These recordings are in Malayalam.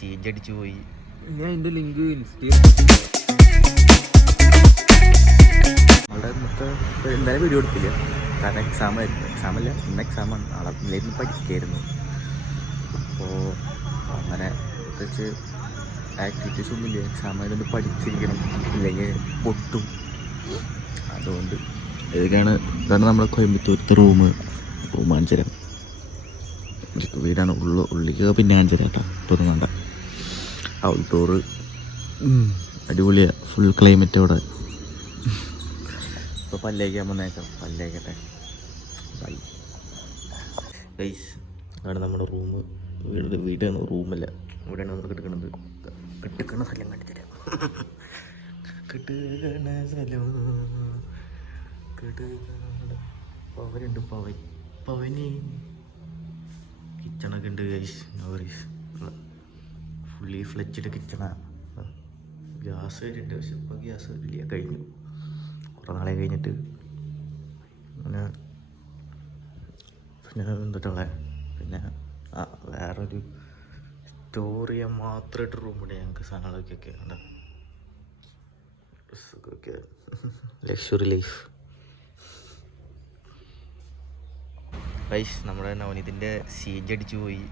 ചീഞ്ചടിച്ചു പോയി. ഞാൻ എൻ്റെ ലിങ്ക് നമ്മളുടെ ഇന്നത്തെ എന്തായാലും വീഡിയോ എടുത്തില്ല, കാരണം എക്സാമല്ല, ഇന്ന് എക്സാമാണ്, നാളെ ഇല്ലായിരുന്നു പഠിക്കായിരുന്നു. അപ്പോൾ അങ്ങനെ പ്രത്യേകിച്ച് ആക്ടിവിറ്റീസ് ഒന്നുമില്ല, എക്സാമായതുകൊണ്ട് പഠിച്ചിരിക്കണം, ഇല്ലെങ്കിൽ പൊട്ടും. അതുകൊണ്ട് ഇതാണ് നമ്മുടെ കോയമ്പത്തൂരത്തെ റൂം കാണിച്ചു തരാം. വീടാണ് ഉള്ളിലേക്ക് പിന്നെ കാണിച്ചു തരാം കേട്ടോ. ഇപ്പോൾ കണ്ട ഔട്ട്ഡോറ് അടിപൊളിയാണ്, ഫുൾ ക്ലൈമറ്റ് അവിടെ. ഇപ്പോൾ പല്ലേക്കാൻ വന്നേക്കാം, പല്ലേക്കട്ടെ. ബൈ ഗൈസ്, ആണ് നമ്മുടെ വീടാണ്, റൂമല്ല, ഇവിടെയാണ് നമ്മൾ കിടക്കുന്നത്. കിടക്കുന്ന സ്ഥലം കാണിച്ചു തരാം. കിടക്കണ സ്ഥലം പവനുണ്ട്, പവന് കിച്ചണൊക്കെ ഉണ്ട് ഗൈസ്. ഫുള്ളി ഫ്ലെഡ്ജഡ് കിച്ചണാണ്. ഗ്യാസ് വരുന്നുണ്ട്, പക്ഷെ ഇപ്പോൾ ഗ്യാസ് വരില്ല, കഴിഞ്ഞു കുറേ നാളെ കഴിഞ്ഞിട്ട്. പിന്നെ എന്തിട്ടുള്ള പിന്നെ വേറൊരു സ്റ്റോർ ചെയ്യാൻ മാത്രമായിട്ട് റൂമുണ്ട് ഞങ്ങൾക്ക്, സാധനങ്ങളൊക്കെ ഉണ്ട്. ഡ്രസ്സൊക്കെ ലക്ഷറി ലൈഫ്. ഗൈസ്, നമ്മുടെ നവനീതിൻ്റെ സീജ് അടിച്ചു പോയി.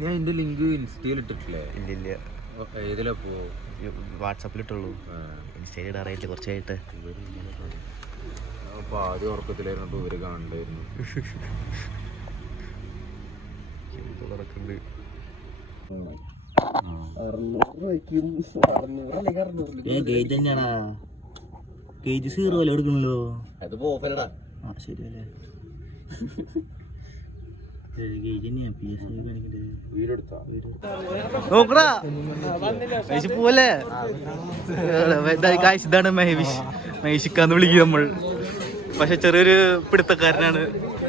ഞാൻ എൻ്റെ ലിങ്ക് ഇൻസ്റ്റയിൽ ഇട്ടിട്ടില്ലേ? ഇല്ല, ഏതിലാ പോവോ? വാട്സാപ്പിലിട്ടുള്ളൂ, ഇൻസ്റ്റയിൽ ഇടാറായിട്ടില്ല കുറച്ചായിട്ട്. അപ്പോൾ ആദ്യം ഉറക്കത്തിലായിരുന്നു, ഇവർ കാണണ്ടായിരുന്നു. ഗേജ് തന്നെയാണാ, ഗേജ് 0 അല്ലേ എടുക്കണല്ലോ. അത് ഓഫലടാ. ആ ശരിയല്ലേ, നോക്കടാ പോലെ. ഇതാണ് മഹേഷിക്കാന്ന് വിളിക്കുക നമ്മൾ, പക്ഷെ ചെറിയൊരു പിടുത്തക്കാരനാണ്.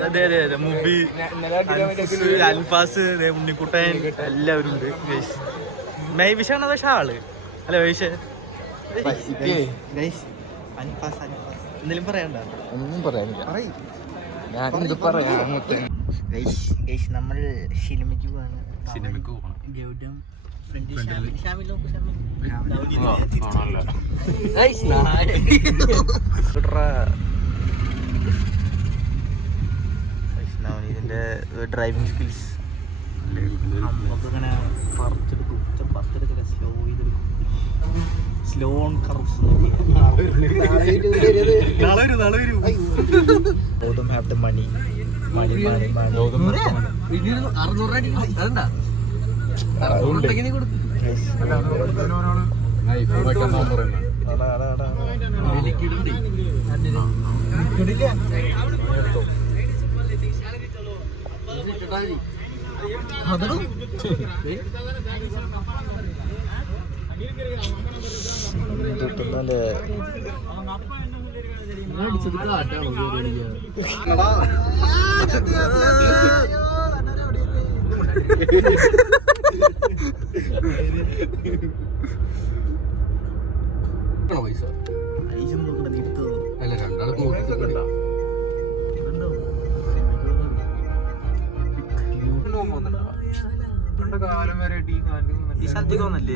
അതെ അതെ അതെ, മുബി, അൽഫാസ്, ഉണ്ണിക്കുട്ടൻ എല്ലാവരും ഉണ്ട്. മഹേഷാണ് പക്ഷെ ആള് അല്ല മഹേഷ്. അൽഫാസ് എന്തെങ്കിലും പറയണ്ട? ഒന്നും പറയാനില്ല, ഞാനെന്ത് പറയാ. നമ്മൾ സിനിമയ്ക്ക് പോവാണ്. ഗൗതം ഇതിന്റെ ഡ്രൈവിംഗ് സ്കിൽസ് നമുക്കിങ്ങനെ പറിച്ചെടുക്കും, slow on curves. Gautham have the money. കാലം വരെ ഈ സ്ഥലത്തേക്ക് വന്നല്ലേ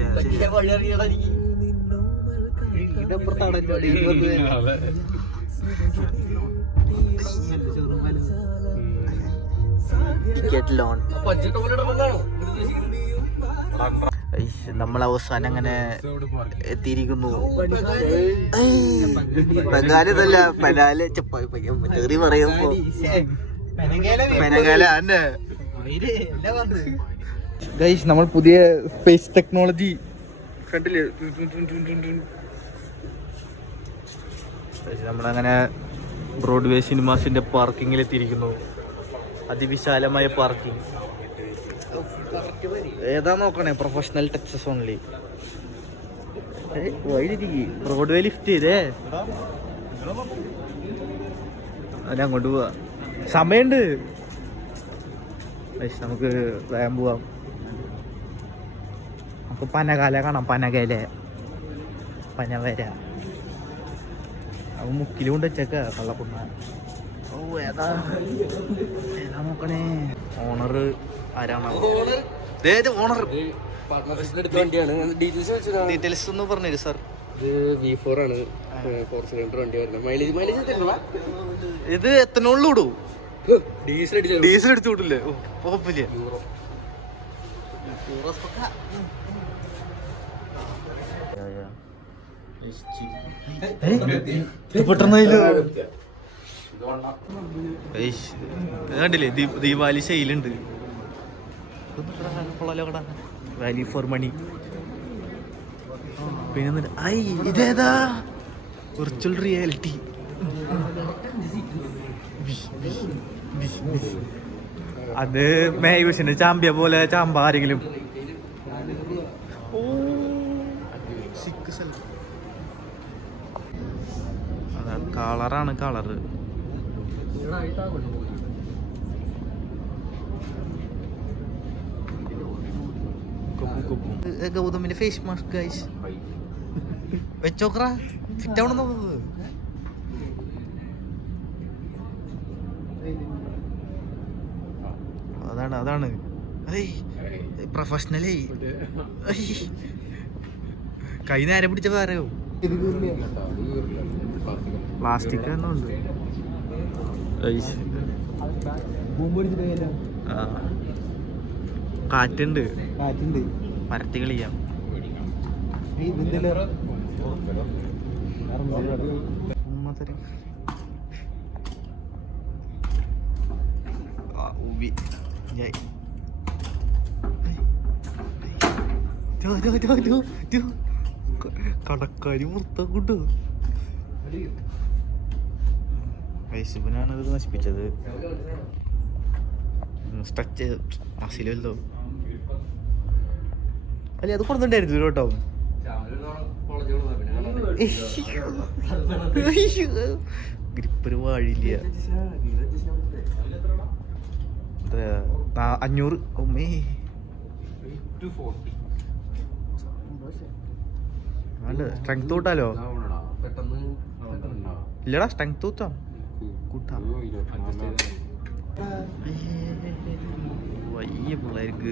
നമ്മൾ അവസാനം അങ്ങനെ എത്തിയിരിക്കുന്നു. ബംഗാളിതല്ല, പനാല് ചെറി പറയുമ്പോ പെനകാല. ഗൈസ്, നമ്മൾ പുതിയ സ്പേസ് ടെക്നോളജി കണ്ടില്ലേ? നമ്മളങ്ങനെ ബ്രോഡ്വേ സിനിമാസിന്റെ പാർക്കിങ്ങിൽ എത്തിയിരിക്കുന്നു. അതിവിശാലമായ പാർക്കിംഗ്. ഏതാ നോക്കണേ? Professional touches only. Broadway lift ചെയ്തേ, അതിനങ്ങോട്ട് പോവാ. സമയമുണ്ട്, നമുക്ക് വേഗം പോവാം. നമുക്ക് പനകാല കാണാം, പനകയിലെ പനവര. അവൻ മുക്കിലുകൊണ്ട് വെച്ചേക്ക കള്ളക്കുണ്ണ. ഓ ഏതാ നോക്കണേ? ഓണർ ആരാണ്? ഓണർ പാർട്ട്ണർഷിപ്പിലെടുത്ത വണ്ടിയാണ്. ഡീറ്റെയിൽസ് ഒന്ന് പറഞ്ഞുതരും സാർ. ഇത് V4 ആണ്, 4 സിലിണ്ടർ വണ്ടി വരുന്നത്. മൈലേജ് ഇത് എത്തനോളിൽ വിടൂ? ഡീസൽ അടിച്ചു വിടില്ലേ? കുഴപ്പമില്ല. കണ്ടില്ലേ ദീപാവലി സെയിലുണ്ട്. Value for money. പിന്നെ ഐ ഇതേതാ വിർച്വൽ റിയാലിറ്റി. അത് മേയൂസിന്റെ ചാമ്പ്യ പോലെ ചാമ്പ ആരെങ്കിലും. അതാ കളറാണ് കളറ്. ഗൗതമിന്റെ ഫേസ് മാസ്ക് ഗൈസ് വെച്ചോക്കറ ഫിറ്റ് ആവണം നോക്കുന്നത്. അതാണ് പ്രൊഫഷണലേ. കൈ നേരെ പിടിച്ച വേറെയോ പ്ലാസ്റ്റിക് എന്നുണ്ട്. കാറ്റുണ്ട് പരത്തി കളിയാം. കടക്കാരി മൊത്തം കൊണ്ടു. വൈശുബനാണ് ഇത് നശിപ്പിച്ചത്. സ്ട്രച്ച് അസിലല്ലോ അല്ലെ? അത് കൊടുത്തിട്ടുണ്ടായിരുന്നു കേട്ടോ. ഗ്രിപ്പൊരു വാഴില്ല. 500. ഒമ്മേ സ്ട്രെങ്ത് കൂട്ടാലോ? ഇല്ലടാ സ്ട്രെങ്ത് കൂട്ടാ. വയ്യ പിള്ളേർക്ക്.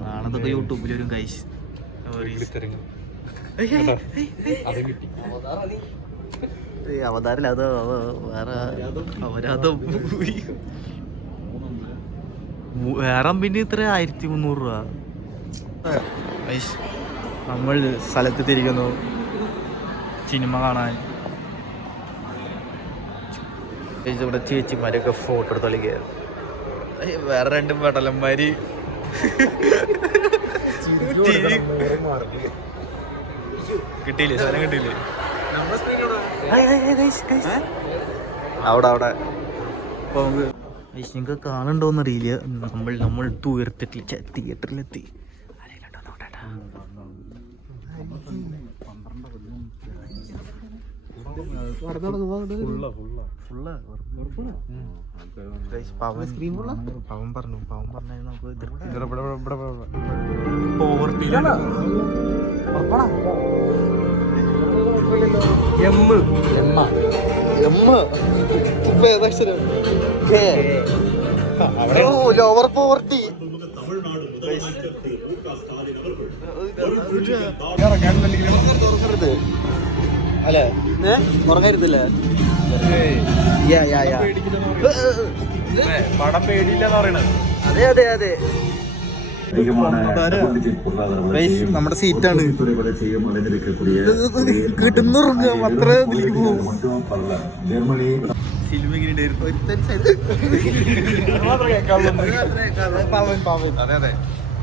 നാളെ യൂട്യൂബിൽ വരും ഗൈസ്. അവതാരില്ല, അത് വേറെ അപരാധം. വേറെ പിന്നെ ഇത്ര 1300 രൂപ. നമ്മൾ സ്ഥലത്ത് തിരിക്കുന്നു സിനിമ കാണാൻ. ഇവിടെ ചേച്ചിമാരൊക്കെ ഫോട്ടോ എടുത്ത് കളിക്കുക. വേറെ 2 പെടലന്മാര് കിട്ടിയില്ലേ? സ്ഥലം കിട്ടിയില്ലേ? അവിടെ നിങ്ങൾക്ക് കാണുന്നുണ്ടോന്ന് അറിയില്ല. നമ്മൾ ഉയർത്തിട്ടില്ല, തിയേറ്ററിലെത്തി. പവൻ പറഞ്ഞു നമുക്ക് ലോവർ പോവർട്ടി. അല്ലേ ഉറങ്ങരുതല്ലേ? പടം പേടിയില്ലെന്ന് പറയണത്. അതെ നമ്മുടെ സീറ്റാണ്. കിട്ടുന്നുറങ്ങുക അത്ര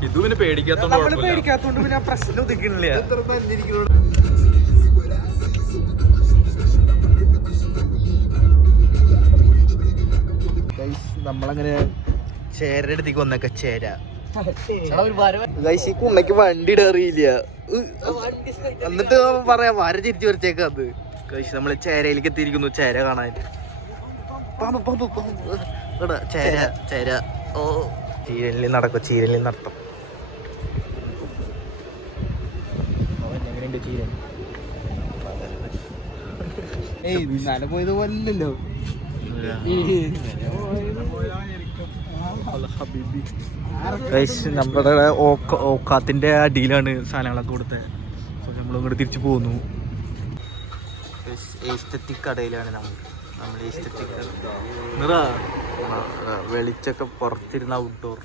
ഇത് പിന്നെ പേടിക്കാത്തോണ്ട് പിന്നെ പ്രശ്നം ഒതുക്കണില്ല. നമ്മളങ്ങനെ ചേരയുടെ അടുത്തേക്ക് വന്നൊക്കെ ചേര. കുണ്ണയ്ക്ക് വണ്ടി ഇടറിയില്ല. എന്നിട്ട് പറയാം വര തിരിച്ചു വരച്ചേക്കാം. അത് കഴിച്ച് നമ്മള് ചേരയിലേക്ക് എത്തിയിരിക്കുന്നു. ചേര കാണാൻ ചേര. ഓ ചീരലിൽ നടക്കും, ചീരലിൽ നടത്തം. എങ്ങനെയുണ്ട് ചീരൻ? പോയത് പോലല്ലോ. നമ്മുടെ ഓക്കാത്തിന്റെ അടിയിലാണ് സാധനങ്ങളൊക്കെ കൊടുത്തത്. അപ്പോൾ നമ്മൾ ഇങ്ങോട്ട് തിരിച്ചു പോകുന്നു. എസ്തെറ്റിക് കടയിലാണ് നമ്മൾ എസ്തെറ്റിക് വെളിച്ചൊക്കെ പുറത്തിരുന്ന ഔട്ട്ഡോർ